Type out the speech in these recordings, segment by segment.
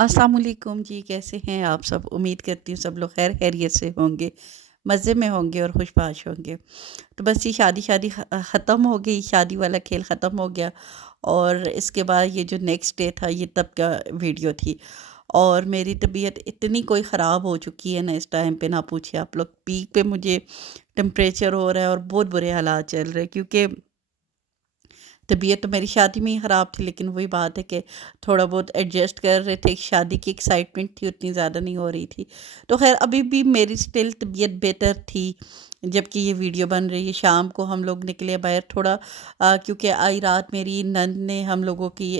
अस्सलाम वालेकुम जी, कैसे हैं आप सब? उम्मीद करती हूँ सब लोग खैर खैरियत से होंगे, मज़े में होंगे और खुशबाश होंगे। तो बस ये शादी ख़त्म हो गई, शादी वाला खेल ख़त्म हो गया और इसके बाद ये जो नेक्स्ट डे था ये तब का वीडियो थी। और मेरी तबीयत इतनी कोई ख़राब हो चुकी है ना इस टाइम पे, ना पूछिए आप लोग। पीक पे मुझे टेम्परेचर हो रहा है और बहुत बुरे हालात चल रहे हैं, क्योंकि तबीयत तो मेरी शादी में ही ख़राब थी, लेकिन वही बात है कि थोड़ा बहुत एडजस्ट कर रहे थे। शादी की एक्साइटमेंट थी, उतनी ज़्यादा नहीं हो रही थी। तो ख़ैर अभी भी मेरी स्टिल तबीयत बेहतर थी जबकि ये वीडियो बन रही है। शाम को हम लोग निकले बाहर थोड़ा, क्योंकि आई रात मेरी नंद ने हम लोगों की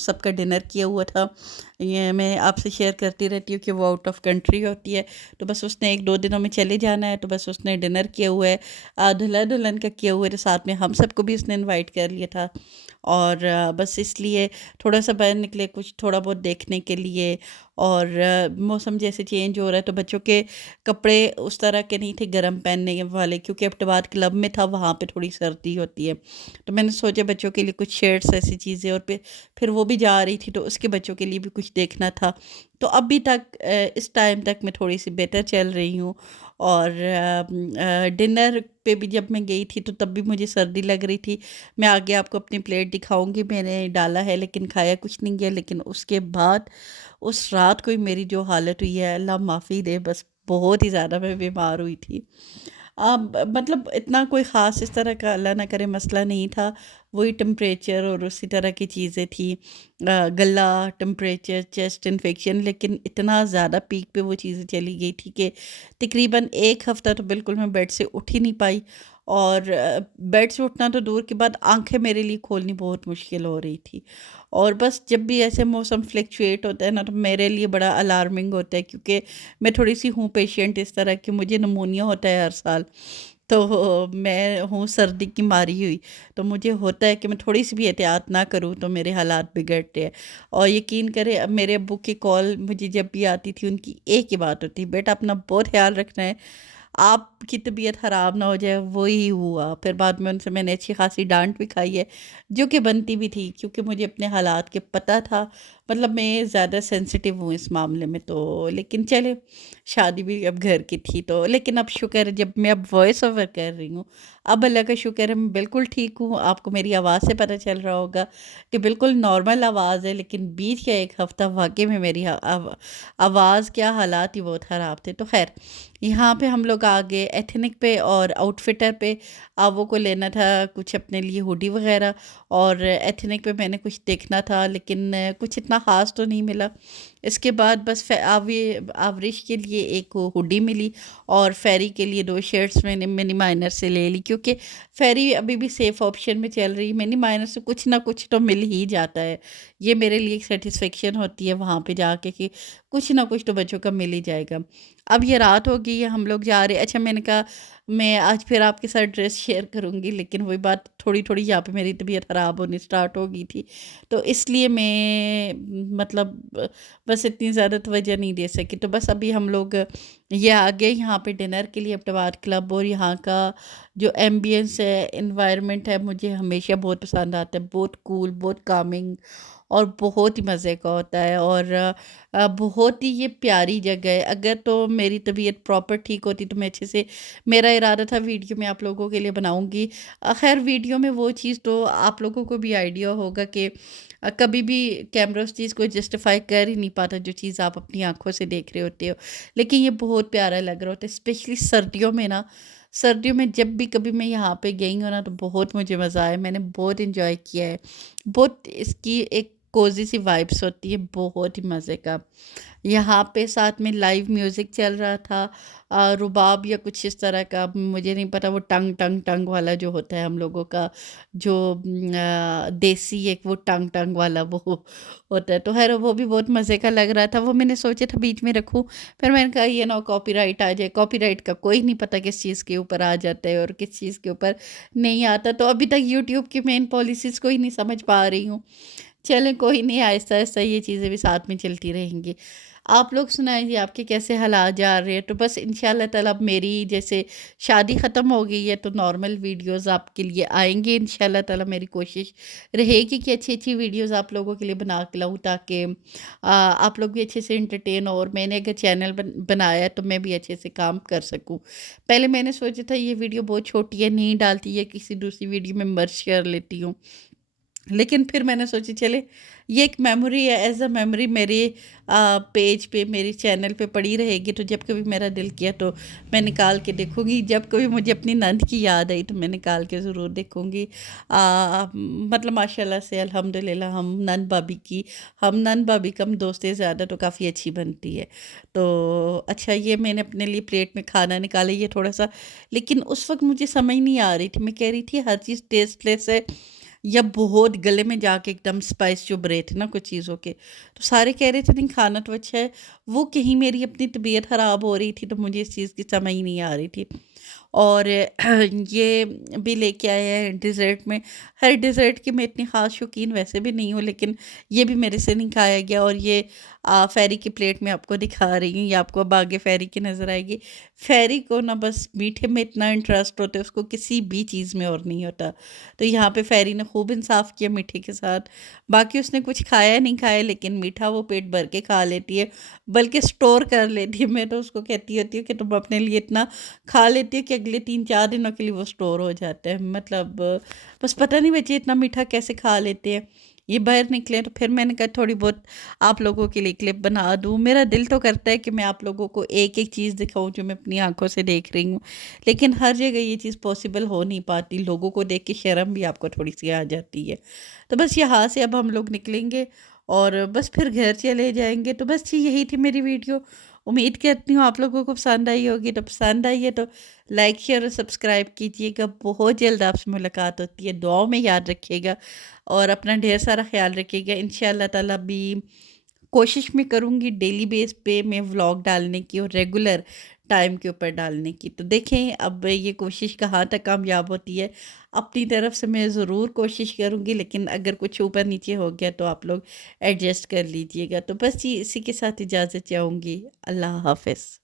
सबका डिनर किया हुआ था। ये मैं आपसे शेयर करती रहती हूँ कि वो आउट ऑफ कंट्री होती है, तो बस उसने 1-2 दिनों में चले जाना है, तो बस उसने डिनर किया हुआ है। दूल्हा दुल्हन का किया हुआ है, तो साथ में हम सबको भी उसने इनवाइट कर लिया था। और बस इसलिए थोड़ा सा बाहर निकले कुछ थोड़ा बहुत देखने के लिए। और मौसम जैसे चेंज हो रहा है तो बच्चों के कपड़े उस तरह के नहीं थे गर्म पहनने वाले, क्योंकि अब्टबाद क्लब में था, वहाँ पे थोड़ी सर्दी होती है। तो मैंने सोचा बच्चों के लिए कुछ शर्ट्स ऐसी चीज़ें, और फिर वो भी जा रही थी तो उसके बच्चों के लिए भी कुछ देखना था। तो अभी तक इस टाइम तक मैं थोड़ी सी बेटर चल रही हूँ। और डिनर पे भी जब मैं गई थी तो तब भी मुझे सर्दी लग रही थी। मैं आगे आपको अपनी प्लेट दिखाऊंगी, मैंने डाला है लेकिन खाया कुछ नहीं गया। लेकिन उसके बाद उस रात को ही मेरी जो हालत हुई है, अल्लाह माफ़ी दे, बस बहुत ही ज़्यादा मैं बीमार हुई थी। मतलब इतना कोई ख़ास इस तरह का अल्लाह ना करे मसला नहीं था। वही टेम्परेचर और उसी तरह की चीज़ें थी, गला, टेम्परेचर, चेस्ट इन्फेक्शन। लेकिन इतना ज़्यादा पीक पे वो चीज़ें चली गई थी कि तकरीबन 1 हफ़्ता तो बिल्कुल मैं बेड से उठ ही नहीं पाई। और बेड से उठना तो दूर की बात, आंखें मेरे लिए खोलनी बहुत मुश्किल हो रही थी। और बस जब भी ऐसे मौसम फ्लक्चुएट होता है ना तो मेरे लिए बड़ा अलार्मिंग होता है, क्योंकि मैं थोड़ी सी हूँ पेशेंट इस तरह की, मुझे नमूनिया होता है हर साल। तो मैं हूँ सर्दी की मारी हुई, तो मुझे होता है कि मैं थोड़ी सी भी एहतियात ना करूँ तो मेरे हालात बिगड़ते हैं। और यकीन करें, अब मेरे अब्बू की कॉल मुझे जब भी आती थी उनकी एक ही बात होती, बेटा अपना बहुत ख्याल रखना है, आपकी तबीयत ख़राब ना हो जाए। वही हुआ, फिर बाद में उनसे मैंने अच्छी खासी डांट भी खाई है, जो कि बनती भी थी, क्योंकि मुझे अपने हालात के पता था। मतलब मैं ज़्यादा सेंसिटिव हूँ इस मामले में। तो लेकिन चले, शादी भी अब घर की थी तो, लेकिन अब शुक्र है जब मैं अब वॉइस ओवर कर रही हूँ, अब अल्लाह का शुक्र है मैं बिल्कुल ठीक हूँ। आपको मेरी आवाज़ से पता चल रहा होगा कि बिल्कुल नॉर्मल आवाज़ है, लेकिन बीच का 1 हफ़्ता वाक़ई में मेरी आवाज़ क्या हालात ही बहुत ख़राब थे। तो ख़ैर यहाँ पे हम लोग आ गए एथनिक पे और आउटफिटर पे। आवो को लेना था कुछ अपने लिए हुडी वगैरह, और एथनिक पे मैंने कुछ देखना था, लेकिन कुछ इतना ख़ास तो नहीं मिला। इसके बाद बस आवरिश के लिए एक हुडी मिली, और फेरी के लिए 2 शर्ट्स मैंने मिनी माइनर से ले ली, क्योंकि फेरी अभी भी सेफ़ ऑप्शन में चल रही है। मिनी माइनर से कुछ ना कुछ तो मिल ही जाता है। ये मेरे लिए एक सेटिस्फेक्शन होती है वहाँ पे जाके कि कुछ ना कुछ तो बच्चों का मिल ही जाएगा। अब ये रात हो गई है, हम लोग जा रहे हैं। अच्छा, मैंने कहा मैं आज फिर आपके साथ ड्रेस शेयर करूँगी, लेकिन वही बात, थोड़ी-थोड़ी यहाँ पे मेरी तबीयत ख़राब होनी स्टार्ट हो गई थी। तो इसलिए मैं मतलब बस इतनी ज़्यादा तवज्जो नहीं दे सकी। तो बस अभी हम लोग ये आ गए यहाँ पे डिनर के लिए अब्टबाद क्लब। और यहाँ का जो एम्बियंस है, एनवायरनमेंट है, मुझे हमेशा बहुत पसंद आता है। बहुत कूल, बहुत कामिंग और बहुत ही मज़े का होता है। और बहुत ही ये प्यारी जगह है। अगर तो मेरी तबीयत प्रॉपर ठीक होती तो मैं अच्छे से, मेरा इरादा था वीडियो में आप लोगों के लिए बनाऊंगी। खैर वीडियो में वो चीज़ तो आप लोगों को भी आइडिया होगा कि कभी भी कैमरा उस चीज़ को जस्टिफाई कर ही नहीं पाता जो चीज़ आप अपनी आंखों से देख रहे होते हो। लेकिन ये बहुत प्यारा लग रहा होता है, स्पेशली सर्दियों में ना। सर्दियों में जब भी कभी मैं यहाँ पे गई हूँ ना तो बहुत मुझे मज़ा आया, मैंने बहुत इंजॉय किया है। बहुत इसकी एक कोज़ी सी वाइब्स होती है, बहुत ही मज़े का। यहाँ पे साथ में लाइव म्यूज़िक चल रहा था, रुबाब या कुछ इस तरह का, मुझे नहीं पता। वो टंग टंग टंग वाला जो होता है हम लोगों का, जो देसी एक वो टंग टंग वाला वो होता है। तो खैर वो भी बहुत मज़े का लग रहा था। वो मैंने सोचा था बीच में रखूं, फिर मैंने कहा ये ना कॉपीराइट आ जाए। कॉपीराइट का कोई नहीं पता किस चीज़ के ऊपर आ जाता है और किस चीज़ के ऊपर नहीं आता। तो अभी तक यूट्यूब की मेन पॉलिसीज़ को ही नहीं समझ पा रही हूँ। چلیں کوئی نہیں، آہستہ آہستہ یہ چیزیں بھی ساتھ میں چلتی رہیں گی۔ آپ لوگ سنائیں جی، آپ کے کیسے حالات جا رہے ہیں؟ تو بس انشاءاللہ تعالی اب میری جیسے شادی ختم ہو گئی ہے تو نارمل ویڈیوز آپ کے لیے آئیں گے انشاءاللہ تعالی۔ میری کوشش رہے گی کہ اچھی اچھی ویڈیوز آپ لوگوں کے لیے بنا کے لاؤں، تاکہ آپ لوگ بھی اچھے سے انٹرٹین ہو، اور میں نے اگر چینل بنایا ہے تو میں بھی اچھے سے کام کر سکوں۔ پہلے میں نے سوچا تھا یہ ویڈیو بہت چھوٹی ہے، نہیں ڈالتی ہے، کسی دوسری ویڈیو میں مرج کر لیتی ہوں، لیکن پھر میں نے سوچی چلے یہ ایک میموری ہے، ایز اے میموری میرے پیج پہ، میری چینل پہ پڑی رہے گی، تو جب کبھی میرا دل کیا تو میں نکال کے دیکھوں گی۔ جب کبھی مجھے اپنی نند کی یاد آئی تو میں نکال کے ضرور دیکھوں گی۔ مطلب ماشاءاللہ سے الحمدللہ ہم نند بھابھی کم دوستیں زیادہ تو کافی اچھی بنتی ہے۔ تو اچھا، یہ میں نے اپنے لیے پلیٹ میں کھانا نکالا، یہ تھوڑا سا، لیکن اس وقت مجھے سمجھ نہیں آ رہی تھی، میں کہہ رہی تھی ہر چیز ٹیسٹ لیس ہے یا بہت گلے میں جا کے ایک دم سپائس چبھ رہے تھے نا کچھ چیزوں کے، تو سارے کہہ رہے تھے نہیں کھانا تو اچھا ہے، وہ کہیں میری اپنی طبیعت خراب ہو رہی تھی تو مجھے اس چیز کی سمجھ نہیں آ رہی تھی۔ اور یہ بھی لے کے آئے ہیں ڈیزرٹ میں۔ ہر ڈیزرٹ کی میں اتنی خاص شوقین ویسے بھی نہیں ہوں، لیکن یہ بھی میرے سے نہیں کھایا گیا، اور یہ فیری کی پلیٹ میں آپ کو دکھا رہی ہوں، یہ آپ کو اب آگے فیری کی نظر آئے گی۔ فیری کو نہ بس میٹھے میں اتنا انٹرسٹ ہوتا ہے، اس کو کسی بھی چیز میں اور نہیں ہوتا، تو یہاں پہ فیری نے خوب انصاف کیا میٹھے کے ساتھ۔ باقی اس نے کچھ کھایا نہیں کھایا، لیکن میٹھا وہ پیٹ بھر کے کھا لیتی ہے، بلکہ سٹور کر لیتی ہے۔ میں تو اس کو کہتی ہوتی ہوں کہ تم اپنے لیے اتنا کھا لیتی ہے کہ اگلے 3-4 دنوں کے لیے وہ سٹور ہو جاتا ہے۔ مطلب بس پتہ نہیں بچے اتنا میٹھا کیسے کھا لیتے ہیں۔ یہ باہر نکلے تو پھر میں نے کہا تھوڑی بہت آپ لوگوں کے لیے کلپ بنا دوں۔ میرا دل تو کرتا ہے کہ میں آپ لوگوں کو ایک ایک چیز دکھاؤں جو میں اپنی آنکھوں سے دیکھ رہی ہوں، لیکن ہر جگہ یہ چیز پاسبل ہو نہیں پاتی، لوگوں کو دیکھ کے شرم بھی آپ کو تھوڑی سی آ جاتی ہے۔ تو بس یہاں سے اب ہم لوگ نکلیں گے اور بس پھر گھر چلے جائیں گے۔ تو بس یہی تھی میری ویڈیو، امید کرتی ہوں آپ لوگوں کو پسند آئی ہوگی۔ تو پسند آئی ہے تو لائک شیئر اور سبسکرائب کیجیے گا۔ بہت جلد آپ سے ملاقات ہوتی ہے، دعاؤں میں یاد رکھیے گا اور اپنا ڈھیر سارا خیال رکھیے گا۔ انشاءاللہ تعالیٰ بھی کوشش میں کروں گی ڈیلی بیس پہ میں ولاگ ڈالنے کی اور ریگولر ٹائم کے اوپر ڈالنے کی۔ تو دیکھیں اب یہ کوشش کہاں تک کامیاب ہوتی ہے، اپنی طرف سے میں ضرور کوشش کروں گی، لیکن اگر کچھ اوپر نیچے ہو گیا تو آپ لوگ ایڈجسٹ کر لیجئے گا۔ تو بس اسی کے ساتھ اجازت چاہوں گی۔ اللہ حافظ۔